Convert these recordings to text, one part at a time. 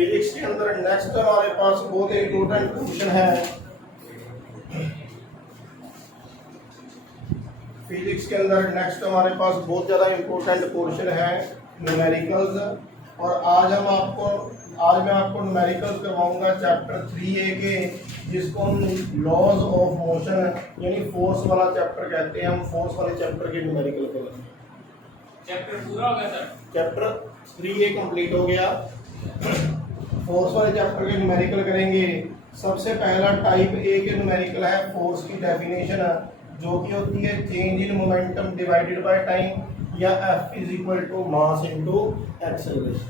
Physics के अंदर next हमारे पास बहुत इंपॉर्टेंट क्वेश्चन है। फिजिक्स के अंदर नेक्स्ट हमारे पास बहुत ज़्यादा इंपॉर्टेंट क्वेश्चन है न्यूमेरिकल्स। और आज मैं आपको न्यूमेरिकल्स करवाऊंगा चैप्टर 3A के, जिसको हम लॉज ऑफ मोशन यानी फोर्स वाला चैप्टर कहते हैं। हम फोर्स वाले चैप्टर के न्यूमेरिकल करेंगे। चैप्टर पूरा हो गया सर? चैप्टर 3A कंप्लीट हो गया। फोर्स वाले चैप्टर के न्यूमेरिकल करेंगे। सबसे पहला टाइप ए के न्यूमेरिकल है फोर्स की डेफिनेशन, जो कि होती है change in momentum divided by time, या F is equal to mass into acceleration.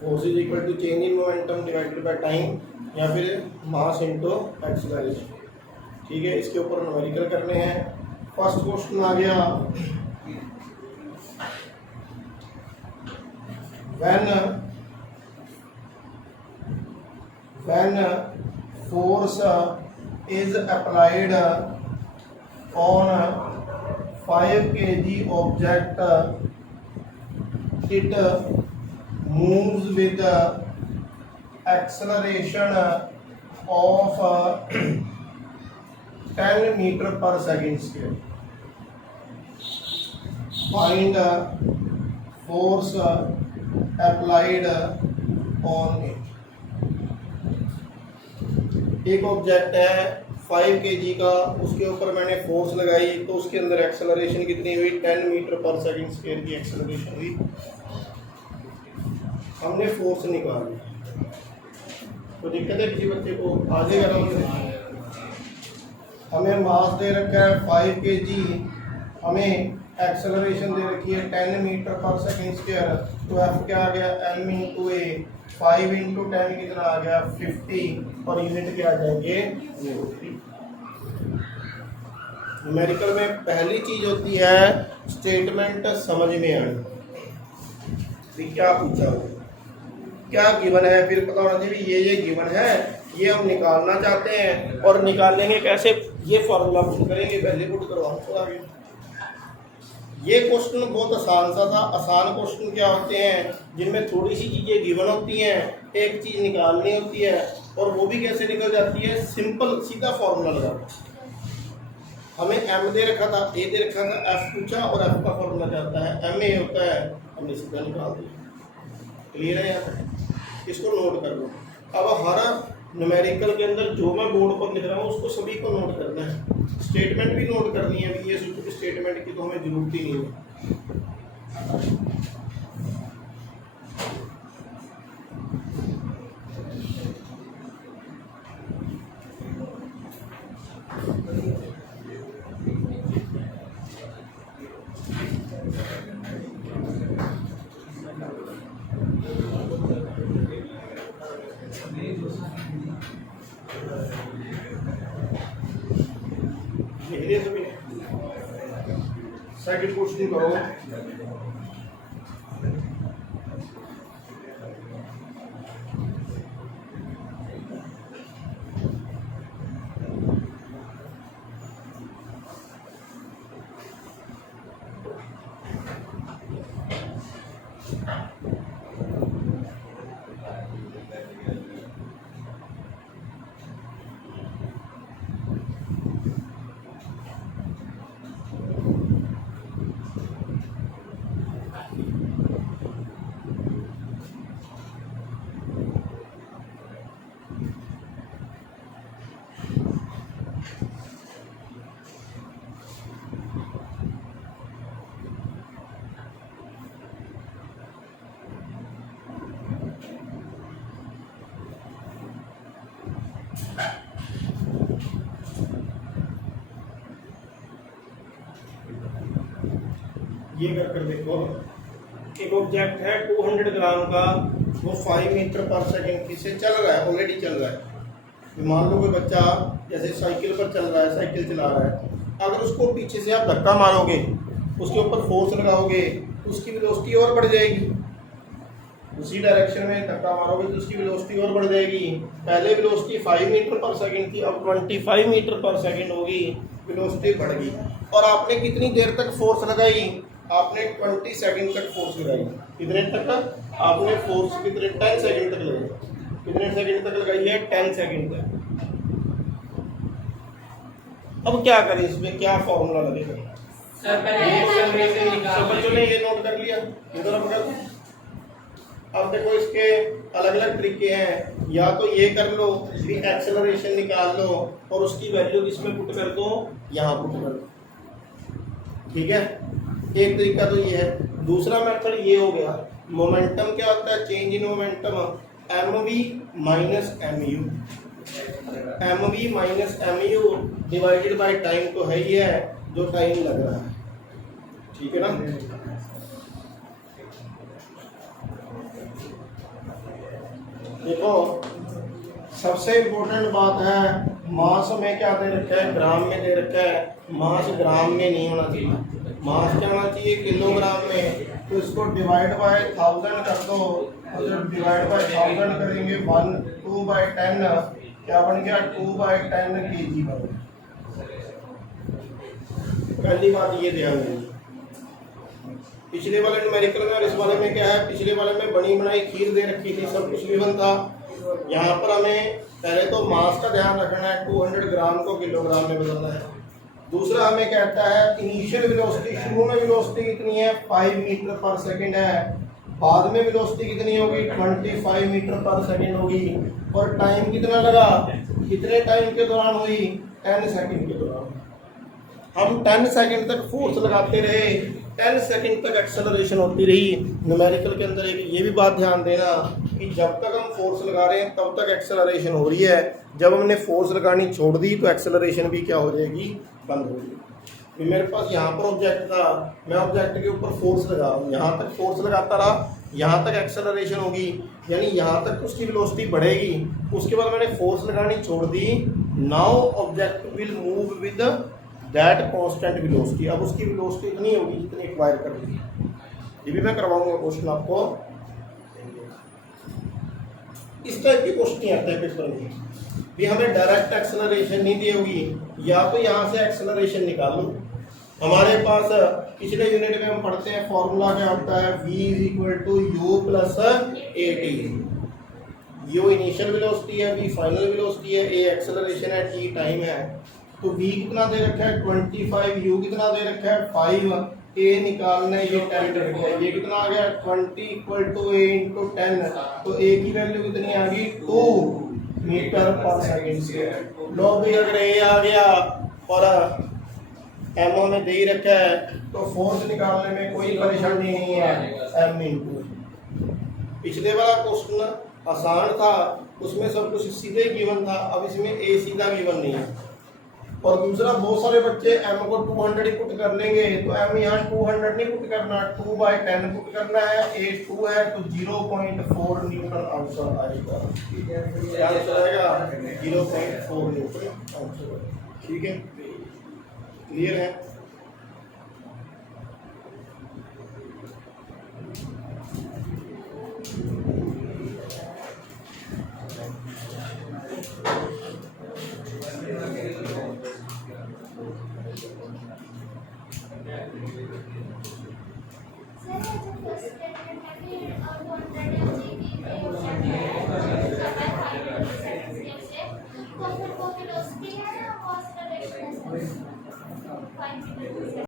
Force is equal to change in momentum divided by time या फिर मास इनटू एक्सेलरेशन। ठीक है, इसके ऊपर न्यूमेरिकल करने हैं। फर्स्ट क्वेश्चन आ गया, when force is applied on 5 kg object, it moves with acceleration of 10 meter per second square. Find force applied on it. एक ऑब्जेक्ट है 5 kg का, उसके ऊपर मैंने फोर्स लगाई तो उसके अंदर एक्सेलरेशन कितनी हुई? 10 मीटर पर सेकंड स्क्वायर की एक्सेलरेशन हुई। हमने फोर्स निकाली, तो दिक्कत है किसी बच्चे को? आ जाएगा। हमें मास दे रखा है 5 kg, हमें एक्सेलरेशन दे रखी है 10 मीटर पर सेकंड स्क्वायर, तो एफ क्या आ गया? m इंटू ए। 5 इंटू 10 कितना आ गया? 50, और यूनिट क्या आ जाएंगे? न्यूमेरिकल में पहली चीज होती है स्टेटमेंट समझ में आनी। क्या पूछा हो, क्या गिवन है, फिर पता होना चाहिए ये गिवन है, ये हम निकालना चाहते हैं। और निकालेंगे कैसे? ये फॉर्मूला पुट करेंगे, पहले पुट करवाऊंगा। ये क्वेश्चन बहुत आसान सा था। आसान क्वेश्चन क्या होते हैं? जिनमें थोड़ी सी चीज़ें गिवन होती हैं, एक चीज़ निकालनी होती है, और वो भी कैसे निकल जाती है? सिंपल सीधा फॉर्मूला लगा। हमें m दे रखा था, a दे रखा था, f पूछा, और f का फॉर्मूला क्या होता है? ma होता है, हमने सीधा निकाल दिया। क्लियर है यार? इसको नोट कर लो। अब हर न्यूमेरिकल के अंदर जो मैं बोर्ड पर लिख रहा हूँ उसको सभी को नोट करना है। स्टेटमेंट भी नोट करनी है। अभी ये सोचो कि स्टेटमेंट की तो हमें जरूरत ही नहीं है। सेकंड क्वेश्चन करो। ये कर देखो, एक ऑब्जेक्ट है 200 ग्राम का, वो 5 मीटर पर सेकंड से चल रहा है, ऑलरेडी चल रहा है। मान लो कोई बच्चा जैसे साइकिल पर चल रहा है, साइकिल चला रहा है, अगर उसको पीछे से आप धक्का मारोगे, उसके ऊपर फोर्स लगाओगे, तो उसकी वेलोसिटी और बढ़ जाएगी। उसी डायरेक्शन में धक्का मारोगे तो उसकी वेलोसिटी और बढ़ जाएगी। पहले वेलोसिटी 5 मीटर पर सेकंड थी, अब 25 मीटर पर सेकंड होगी, वेलोसिटी बढ़ गई। और आपने कितनी देर तक फोर्स लगाई? आपने 20 सेकंड तक फोर्स लगाई, कितने तक आपने फोर्स कितने 10 सेकंड तक लगाई, कितने सेकंड तक लगाई है 10 सेकंड तक। अब क्या करें, इसमें क्या फॉर्मूला लगेगा? सर पहले एक्सेलरेशन सब निकाल बच्चों ने ये नोट कर लिया, इधर अब कर। अब देखो इसके अलग अलग तरीके हैं, या तो ये कर लो कि एक्सेलरेशन निकाल लो और उसकी वैल्यू इसमें पुट कर दो, यहाँ पुट कर दो, ठीक है। एक तरीका तो ये है। दूसरा मेथड ये हो गया, मोमेंटम क्या होता है, change in momentum M V minus M U, M V minus M U divided by time तो है ही है, जो टाइम लग रहा है, ठीक है ना। देखो सबसे इम्पोर्टेंट बात है, मास में क्या दे रखा है, ग्राम में दे रखा है, मास ग्राम में नहीं होना चाहिए, मास क्या होना चाहिए किलोग्राम में। तो इसको डिवाइड बाय 1000 कर दो, और जब डिवाइड बाय 1000 करेंगे 2/10 क्या बन गया, 2/10 kg बन गया। पहली बात ये ध्यान देंगे, पिछले वाले न्यूमेरिकल में और इस वाले में क्या है, पिछले वाले में बनी बनाई खीर दे रखी थी, सब कुछ गिवन था। यहाँ पर हमें पहले तो मास का ध्यान रखना है, 200 ग्राम को किलोग्राम में बदलना है। दूसरा हमें कहता है इनिशियल वेलोसिटी, शुरू में वेलोसिटी कितनी है 5 मीटर पर सेकंड है, बाद में वेलोसिटी कितनी होगी 25 मीटर पर सेकंड होगी, और टाइम कितना लगा, कितने टाइम के दौरान हुई 10 सेकंड के दौरान। हम 10 सेकंड तक फोर्स लगाते रहे, 10 सेकंड तक एक्सेलरेशन होती रही। न्यूमेरिकल के अंदर एक ये भी बात ध्यान देना कि जब तक हम फोर्स लगा रहे हैं तब तक एक्सेलरेशन हो रही है, जब हमने फोर्स लगानी छोड़ दी तो एक्सेलरेशन भी क्या हो जाएगी, बंद हो जाएगी। मेरे पास यहाँ पर ऑब्जेक्ट था, मैं ऑब्जेक्ट के ऊपर फोर्स लगा रहा हूँ, यहाँ तक फोर्स लगाता रहा, यहाँ तक एक्सेलरेशन होगी, यानी यहाँ तक उसकी वेलोसिटी बढ़ेगी। उसके बाद मैंने फोर्स लगानी छोड़ दी, now object will move with that constant velocity. अब उसकी वेलोसिटी इतनी होगी जितनी एक्वायर कर दी। ये भी मैं करवाऊंगा क्वेश्चन आपको, इस टाइप के क्वेश्चन आते हैं पेपर में भी, हमें डायरेक्ट एक्सेलरेशन नहीं दी होगी, या तो यहाँ से एक्सेलरेशन निकाल लो। हमारे पास पिछले यूनिट में हम पढ़ते हैं फॉर्मूला क्या होता है, v = u + at। u initial velocity है, v फाइनल वेलोसिटी है, a एक्सेलरेशन है, t टाइम है। तो v कितना दे रखा है 25, u कितना दे रखा है 5, a निकालना है, ये 10 दे रखा है, ये कितना आ गया 20 = a × 10, तो a की वैल्यू कितनी आ गई 2 मीटर पर सेकंड से। लो भी अगर a आ गया और m हमें दे ही रखा है, तो फोर्स निकालने में कोई परेशानी नहीं है, m × पिछले वाला क्वेश्चन आसान था, उसमें सब कुछ सीधे गिवन था, अब इसमें a सीधा गिवन नहीं है। और दूसरा बहुत सारे बच्चे m को 200 ही पुट कर लेंगे, तो m यहाँ 200 नहीं पुट करना, 2/10 पुट करना है, a 2 है तो 0.4 न्यूटन आंसर आएगा, क्या आंसर आएगा 0.4 न्यूटन आंसर। ठीक है, क्लियर है। तो फिर वो वेलोसिटी है ना,